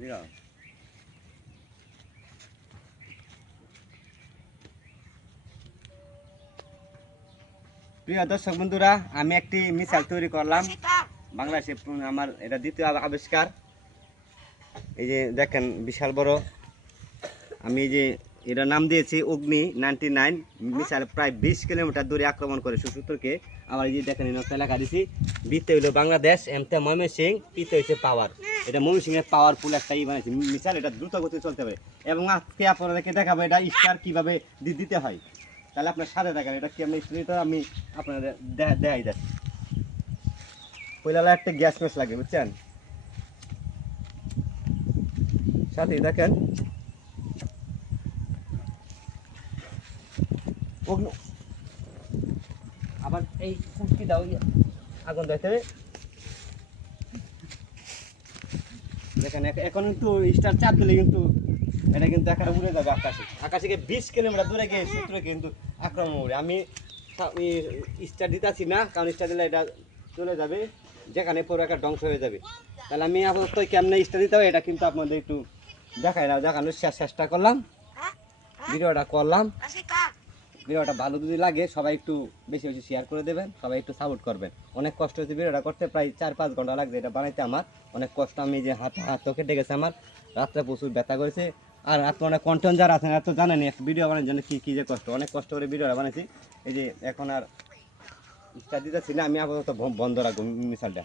প্রিয় দর্শক বন্ধুরা, আমি একটি মিসাইল তৈরি করলাম বাংলাদেশে। আমার এটা দ্বিতীয় আবিষ্কার। এই যে দেখেন বিশাল বড়। আমি এই যে এটার নাম দিয়েছি অগ্নি 99 মিসাইল। প্রায় 20 কিলোমিটার দূরে আক্রমণ করে শত্রুকে। আবার এই যে দেখেন লেখা দিয়েছি, বিতে হইলো বাংলাদেশ, এমতে ময়মনসিংহ, পিতে হচ্ছে পাওয়ার। এটা ময়মনসিংহের পাওয়ারফুল একটা বানাইছি মিসাইল। এটা দ্রুত গতি চলতে পারে এবং আজকে আপনাদেরকে দেখাবো এটা স্টার কিভাবে দিতে হয়। তাহলে আপনার সাথে দেখেন এটা কি আমি আপনাদের দেখাই যাচ্ছি। পয়লা একটা গ্যাস মেস লাগে, বুঝছেন? সাথে দেখেন আবার এই কুটকি দাও, আগুন দিতে হবে। দেখেন এখন কিন্তু স্টার চাপ দিলে কিন্তু এটা কিন্তু একেবারে উড়ে যাবে আকাশে। আকাশে 20 কিলোমিটার দূরে গিয়ে শত্রুকে কিন্তু আক্রমণ করে। আমি স্টার দিতেছি না, কারণ স্টার দিলে এটা চলে যাবে যেখানে পুরো একটা ধ্বংস হয়ে যাবে। তাহলে আমি আপাতত কেমনে স্টার দিতে হবে এটা কিন্তু আপনাদের একটু দেখানোর চেষ্টা করলাম, ভিডিওটা করলাম। ভিডিওটা ভালো যদি লাগে সবাই একটু বেশি বেশি শেয়ার করে দেবেন, সবাই একটু সাপোর্ট করবেন। অনেক কষ্ট হচ্ছে ভিডিওটা করতে, প্রায় 4-5 ঘন্টা লাগছে এটা বানাইতে আমার। অনেক কষ্ট, আমি যে হাত কেটে গেছে আমার, রাত্রে প্রচুর ব্যথা করেছে। আর আপনার অনেক কন্টেন্ট যারা আছেন এত জানেনি একটা ভিডিও বানানোর জন্য কি যে কষ্ট। অনেক কষ্ট করে ভিডিওটা বানাইছি। এই যে এখন আর ইচ্ছা দিতেছি না, আমি আপাতত বন্ধ রাখবো মিসাইলটা।